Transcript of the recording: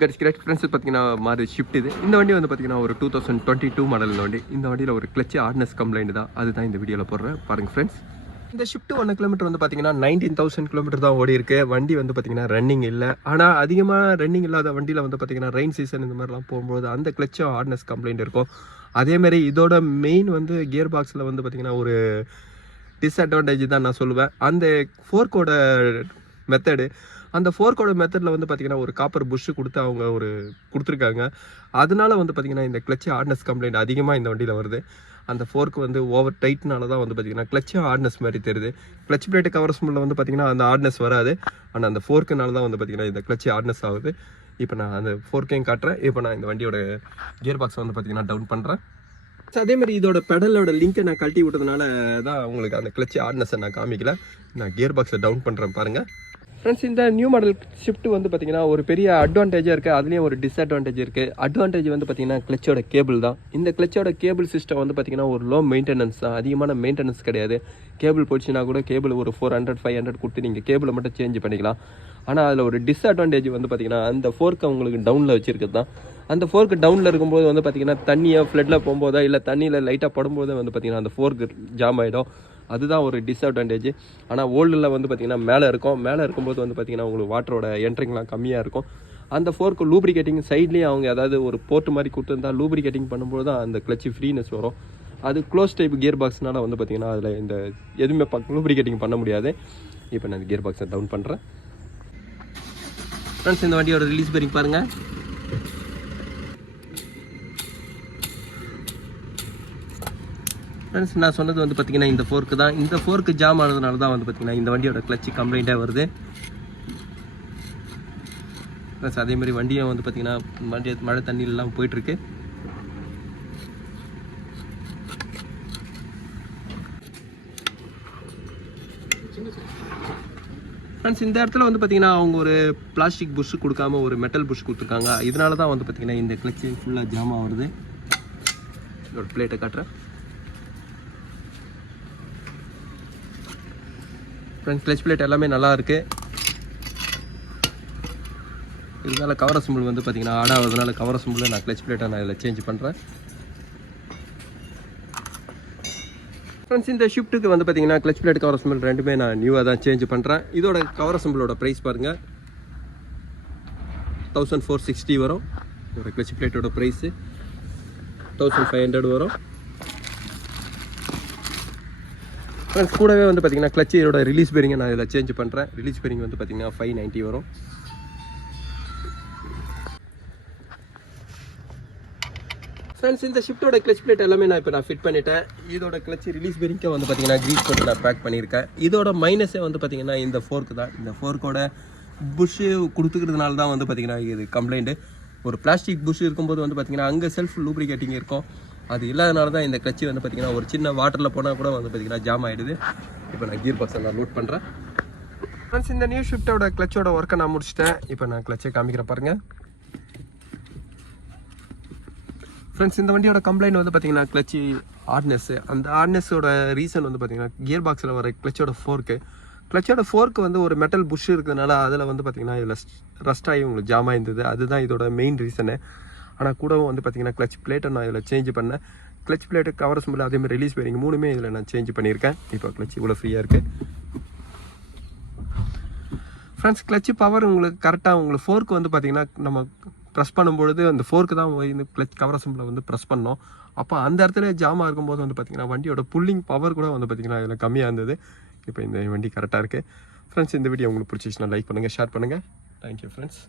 Great friends பார்த்தீங்கன்னா மாறு shift இது. இந்த வண்டி வந்து பார்த்தீங்கன்னா ஒரு 2022 மாடல் இந்த வண்டி. இந்த வண்டியில் ஒரு கிளச்சு ஹார்ட்னஸ் கம்ப்ளைண்ட் தான், அதுதான் இந்த வீடியோவில் போடுறேன் பாருங்கள் ஃப்ரெண்ட்ஸ். இந்த ஷிஃப்ட் 1 கிலோமீட்டர் வந்து பார்த்தீங்கன்னா 19,000 கிலோமீட்டர் தான் ஓடி இருக்கு. வண்டி வந்து பார்த்தீங்கன்னா ரன்னிங் இல்லை. ஆனால் அதிகமாக ரன்னிங் இல்லாத வண்டியில் வந்து பார்த்தீங்கன்னா ரெயின் சீசன் இந்த மாதிரிலாம் போகும்போது அந்த கிளச்சும் ஹார்ட்னஸ் கம்ப்ளைண்ட் இருக்கும். அதேமாதிரி இதோட மெயின் வந்து கியர் பாக்ஸில் வந்து பார்த்தீங்கன்னா ஒரு டிஸ்அட்வான்டேஜ் தான் நான் சொல்லுவேன். அந்த ஃபோர்க்கோட மெத்தடு, அந்த ஃபோர்க்கோட மெத்தடில் வந்து பார்த்தீங்கன்னா ஒரு காப்பர் புஷ்ஷு கொடுத்து அவங்க ஒரு கொடுத்துருக்காங்க. அதனால வந்து பார்த்தீங்கன்னா இந்த கிளச்சு ஹார்ட்னஸ் கம்ப்ளைண்ட் அதிகமாக இந்த வண்டியில் வருது. அந்த ஃபோர்க்கு வந்து ஓவர் டைட்னால தான் வந்து பார்த்தீங்கன்னா கிளச்சும் ஹார்ட்னஸ் மாதிரி தெரியுது. கிளச் பிளேட்டு கவர் ஸ்மெல்லில் வந்து பார்த்தீங்கன்னா அந்த ஹார்ட்னஸ் வராது. ஆனால் அந்த ஃபோர்க்குனால தான் வந்து பார்த்தீங்கன்னா இந்த கிளச்சு ஹார்ட்னஸ் ஆகுது. இப்போ நான் அந்த ஃபோர்க்கையும் காட்டுறேன். இப்போ நான் இந்த வண்டியோட கியர் பாக்ஸை வந்து பார்த்தீங்கன்னா டவுன் பண்ணுறேன். அதே மாதிரி இதோட பெடலோட லிங்கை நான் கழட்டி விட்டதுனால தான் உங்களுக்கு அந்த கிளச்சு ஹார்ட்னஸை நான் காமிக்கல. நான் கியர் பாக்ஸை டவுன் பண்ணுறேன் பாருங்கள் ஃப்ரெண்ட்ஸ். இந்த நியூ மாடல் ஷிஃப்ட் வந்து பார்த்தீங்கன்னா ஒரு பெரிய அட்வான்டேஜாக இருக்குது, அதுலேயும் ஒரு டிஸ்அட்வான்டேஜ் இருக்குது. அட்வான்டேஜ் வந்து பார்த்தீங்கன்னா கிளச்சோட கேபிள் தான். இந்த கிளச்சோட கேபிள் சிஸ்டம் வந்து பார்த்தீங்கன்னா ஒரு லோ மெயின்டெனன்ஸ் தான், அதிகமான மெயின்டெனன்ஸ் கிடையாது. கேபிள் போச்சுன்னா கூட கேபிள் ஒரு 400-500 கொடுத்து நீங்கள் கேபிளை மட்டும் சேஞ்ச் பண்ணிக்கலாம். ஆனால் அதில் ஒரு டிஸ்அட்வான்டேஜ் வந்து பார்த்தீங்கன்னா அந்த ஃபோர்க்கை உங்களுக்கு டவுனில் வச்சுருக்குது தான். அந்த ஃபோர்க்கு டவுனில் இருக்கும்போது வந்து பார்த்தீங்கன்னா தண்ணியை ஃப்ளட்டில் போகும்போதோ இல்லை தண்ணியில் லைட்டாக படும்போதோ வந்து பார்த்தீங்கன்னா அந்த ஃபோர்க்கு ஜாம் ஆகிடும். அதுதான் ஒரு டிஸ்அட்வான்டேஜ். ஆனால் ஓல்டில் வந்து பார்த்திங்கன்னா மேலே இருக்கும். மேலே இருக்கும்போது வந்து பார்த்திங்கன்னா உங்களுக்கு வாட்டரோட என்ட்ரிங்லாம் கம்மியாக இருக்கும். அந்த ஃபோர்க்கு லூப்ரிகேட்டிங் சைட்லேயும் அவங்க அதாவது ஒரு போர்ட்டு மாதிரி கொடுத்துருந்தா லூப்ரிகேட்டிங் பண்ணும்போது தான் அந்த கிளச்சு ஃப்ரீனஸ் வரும். அது க்ளோஸ் டைப் கியர் பாக்ஸ்னால வந்து பார்த்திங்கன்னா அதில் இந்த எதுவுமே லூப்ரிகேட்டிங் பண்ண முடியாது. இப்போ நான் கியர் பாக்ஸை டவுன் பண்ணுறேன் ஃப்ரெண்ட்ஸ். இந்த வண்டியோட ரிலீஸ் பேரிங் பாருங்கள். ஃப்ரெண்ட்ஸ் நான் சொன்னது வந்து பார்த்திங்கன்னா இந்த ஃபோர்க்கு தான். இந்த ஃபோர்க்கு ஜாம் ஆனதுனால தான் வந்து பார்த்திங்கன்னா இந்த வண்டியோட கிளச்சு கம்ப்ளைண்ட்டாக வருது. ப்ளஸ் அதேமாதிரி வண்டியும் வந்து பார்த்திங்கன்னா வண்டி மழை தண்ணியிலலாம் போயிட்டுருக்கு. ஃப்ரெண்ட்ஸ் இந்த இடத்துல வந்து பார்த்திங்கன்னா அவங்க ஒரு பிளாஸ்டிக் புஷ் கொடுக்காம ஒரு மெட்டல் புஷ் கொடுத்துருக்காங்க. இதனால தான் வந்து பார்த்திங்கன்னா இந்த கிளச்சு ஃபுல்லாக ஜாம் ஆகுது. ஒரு பிளேட்டை காட்டுறேன் ஃப்ரெண்ட்ஸ். கிளச் பிளேட் எல்லாமே நல்லா இருக்குது. இதனால கவர் அசம்பிள் வந்து பார்த்திங்கன்னா ஆடாவதுனால கவர் அசம்பிள் நான் கிளச் பிளேட்டை நான் இதில் சேஞ்ச் பண்ணுறேன் ஃப்ரெண்ட்ஸ். இந்த ஷிஃப்ட்டுக்கு வந்து பார்த்திங்கன்னா கிளச் பிளேட் கவர் அசம்பிள் ரெண்டுமே நான் நியூவாக தான் சேஞ்ச் பண்ணுறேன். இதோட கவர் அசம்பிளோட ப்ரைஸ் பாருங்கள் 1460 வரும். இதோட கிளச் பிளேட்டோட ப்ரைஸு 1500 வரும் ஃப்ரெண்ட்ஸ். கூடவே வந்து பார்த்திங்கன்னா கிளச்சு இதோட ரிலீஸ் பேரிங்கை நான் இதில் சேஞ்ச் பண்ணுறேன். ரிலீஸ் பேரிங் வந்து பார்த்திங்கன்னா 590 வரும். ஃப்ரெண்ட்ஸ் இந்த ஷிஃப்ட்டோட கிளச் பிளேட் எல்லாமே நான் இப்போ ஃபிட் பண்ணிட்டேன். இதோட கிளச்சு ரிலீஸ் பேரிங்கை வந்து பார்த்திங்கன்னா க்ரீஸ் போட்டு நான் பேக் பண்ணியிருக்கேன். இதோட மைனஸே வந்து பார்த்திங்கன்னா இந்த ஃபோர்க்கு தான். இந்த ஃபோர்க்கோட புஷ்ஷு கொடுத்துக்கிறதுனால தான் வந்து பார்த்திங்கன்னா இது கம்ப்ளைண்ட்டு. ஒரு பிளாஸ்டிக் புஷ் இருக்கும்போது வந்து பார்த்திங்கன்னா அங்கே செல்ஃப் லூப்ரிகேட்டிங் இருக்கும். அது இல்லாதனால தான் இந்த கிளச்சு வந்து பார்த்திங்கன்னா ஒரு சின்ன வாட்டரில் போனால் கூட வந்து பார்த்திங்கன்னா ஜாம் ஆகிடுது. இப்போ நான் கியர் பாக்ஸை நான் லோட் பண்ணுறேன் ஃப்ரெண்ட்ஸ். இந்த நியூ ஷிஃப்ட்டோட கிளச்சோட ஒர்க்கை நான் முடிச்சிட்டேன். இப்போ நான் கிளச்சை காமிக்கிற பாருங்கள் ஃப்ரெண்ட்ஸ். இந்த வண்டியோட கம்ப்ளைண்ட் வந்து பார்த்திங்கன்னா கிளச்சு ஹார்ட்னஸ்ஸு. அந்த ஹார்ட்னஸோட ரீசன் வந்து பார்த்திங்கன்னா கியர் பாக்ஸில் வர கிளச்சோட ஃபோர்க்கு வந்து ஒரு மெட்டல் புஷ் இருக்கிறதுனால அதில் வந்து பார்த்திங்கன்னா இதில் ரஸ்ட் ஆகி உங்களுக்கு ஜாம் ஆகிருந்தது. அதுதான் இதோட மெயின் ரீசனு. ஆனால் கூடவும் வந்து பார்த்திங்கன்னா கிளச் பிளேட்டை நான் இதில் சேஞ்ச் பண்ணேன். கிளச் பிளேட்டு கவர் அசம்பிள் அதேமாதிரி ரிலீஸ் பேரிங் மூணுமே இதில் நான் சேஞ்ச் பண்ணியிருக்கேன். இப்போ கிளச் இவ்வளோ ஃப்ரீயாக இருக்குது ஃப்ரெண்ட்ஸ். கிளச்சு பவர் உங்களுக்கு கரெக்டாக உங்களுக்கு ஃபோர்க்கு வந்து பார்த்திங்கன்னா நம்ம ப்ரெஸ் பண்ணும்பொழுது அந்த ஃபோர்க்கு தான் இந்த கிளச் கவர் அசம்பிளை வந்து ப்ரெஸ் பண்ணோம். அப்போ அந்த இடத்துல ஜாமாக இருக்கும்போது வந்து பார்த்திங்கன்னா வண்டியோட புல்லிங் பவர் கூட வந்து பார்த்திங்கன்னா இதில் கம்மியாக இருந்தது. இப்போ இந்த வண்டி கரெக்டாக இருக்குது ஃப்ரெண்ட்ஸ். இந்த வீடியோ உங்களுக்கு பிடிச்சிச்சுன்னா லைக் பண்ணுங்கள், ஷேர் பண்ணுங்கள். Thank you friends.